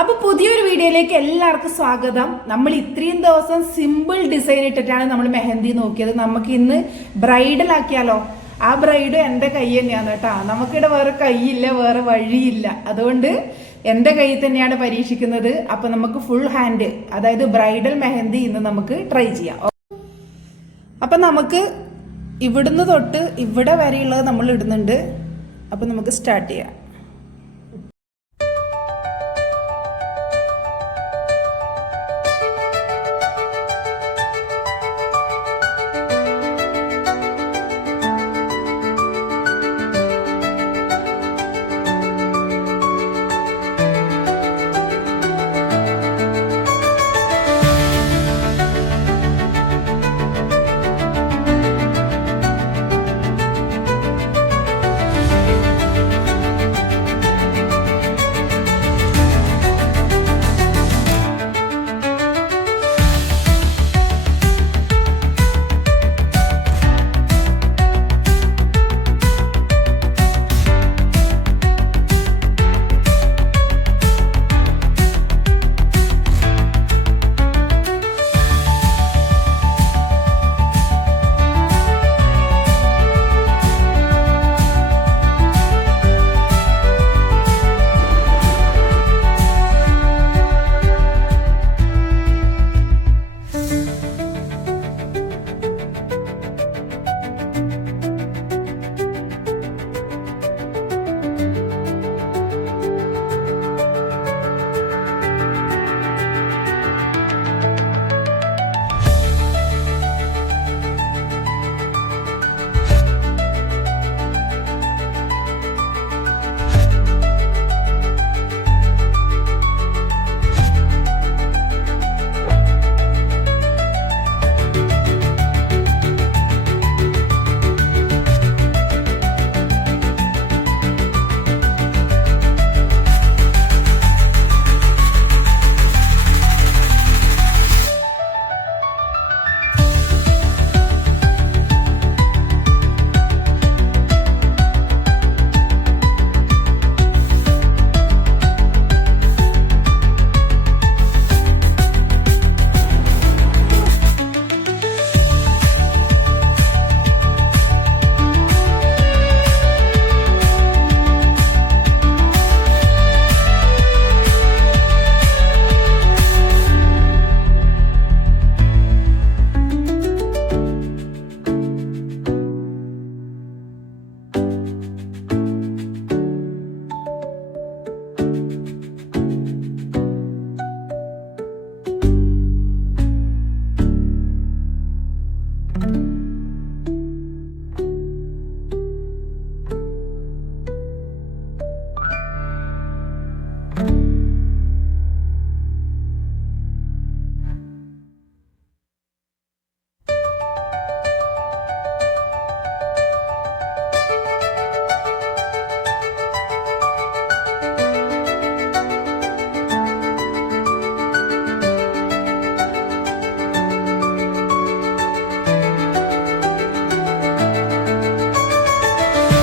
അപ്പൊ പുതിയൊരു വീഡിയോയിലേക്ക് എല്ലാവർക്കും സ്വാഗതം. നമ്മൾ ഇത്രയും ദിവസം സിമ്പിൾ ഡിസൈൻ ഇട്ടിട്ടാണ് നമ്മൾ മെഹന്തി നോക്കിയത്. നമുക്ക് ഇന്ന് ബ്രൈഡൽ ആക്കിയാലോ? ആ ബ്രൈഡ് എന്റെ കൈ തന്നെയാണ് കേട്ടോ. നമുക്കിവിടെ വേറെ കൈയില്ല, വേറെ വഴിയില്ല. അതുകൊണ്ട് എന്റെ കൈ തന്നെയാണ് പരീക്ഷിക്കുന്നത്. അപ്പൊ നമുക്ക് ഫുൾ ഹാൻഡ്, അതായത് ബ്രൈഡൽ മെഹന്തി ഇന്ന് നമുക്ക് ട്രൈ ചെയ്യാം. അപ്പൊ നമുക്ക് ഇവിടുന്ന് തൊട്ട് ഇവിടെ വരെയുള്ളത് നമ്മൾ ഇടുന്നുണ്ട്. അപ്പൊ നമുക്ക് സ്റ്റാർട്ട് ചെയ്യാം.